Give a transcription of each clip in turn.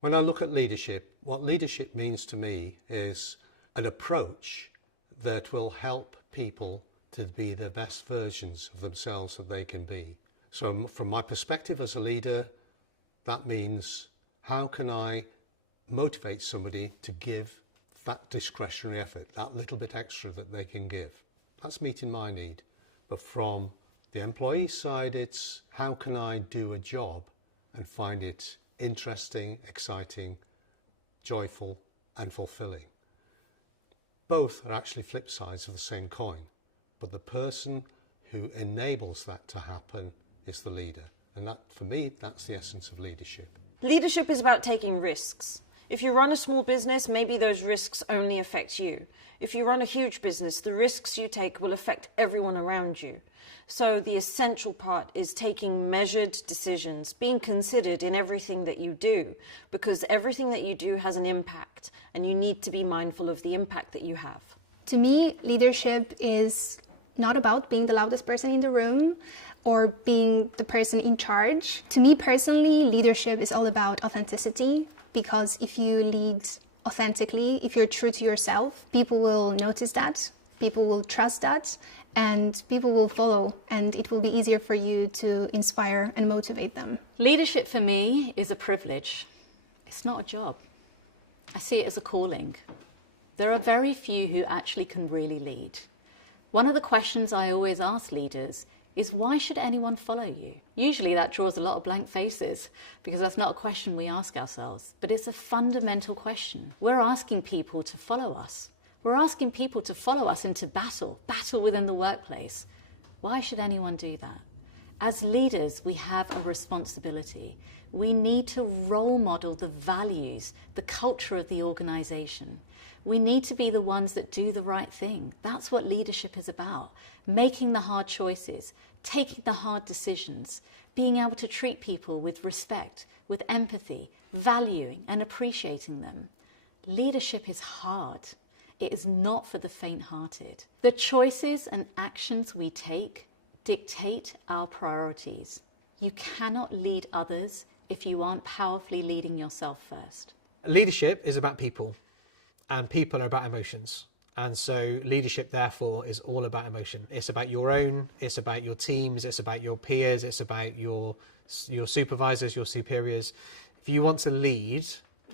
When I look at leadership, what leadership means to me is an approach that will help people to be the best versions of themselves that they can be. So from my perspective as a leader, that means how can I motivate somebody to give that discretionary effort, that little bit extra that they can give. That's meeting my need. But from the employee side, it's how can I do a job and find it interesting, exciting, joyful and fulfilling. Both are actually flip sides of the same coin, but the person who enables that to happen is the leader. And that, for me, that's the essence of leadership. Leadership is about taking risks. If you run a small business, maybe those risks only affect you. If you run a huge business, the risks you take will affect everyone around you. So the essential part is taking measured decisions, being considered in everything that you do, because everything that you do has an impact, and you need to be mindful of the impact that you have. To me, leadership is not about being the loudest person in the room or being the person in charge. To me personally, leadership is all about authenticity, because if you lead authentically, if you're true to yourself, people will notice that, people will trust that, and people will follow, and it will be easier for you to inspire and motivate them. Leadership for me is a privilege. It's not a job. I see it as a calling. There are very few who actually can really lead. One of the questions I always ask leaders is, why should anyone follow you? Usually that draws a lot of blank faces, because that's not a question we ask ourselves, but it's a fundamental question. We're asking people to follow us. We're asking people to follow us into battle within the workplace. Why should anyone do that? As leaders, we have a responsibility. We need to role model the values, the culture of the organization. We need to be the ones that do the right thing. That's what leadership is about. Making the hard choices, taking the hard decisions, being able to treat people with respect, with empathy, valuing and appreciating them. Leadership is hard. It is not for the faint-hearted. The choices and actions we take dictate our priorities. You cannot lead others if you aren't powerfully leading yourself first. Leadership is about people, and people are about emotions. And so leadership, therefore, is all about emotion. It's about your own, it's about your teams, it's about your peers, it's about your supervisors, your superiors. If you want to lead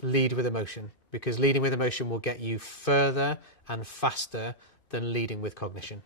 with emotion, because leading with emotion will get you further and faster than leading with cognition.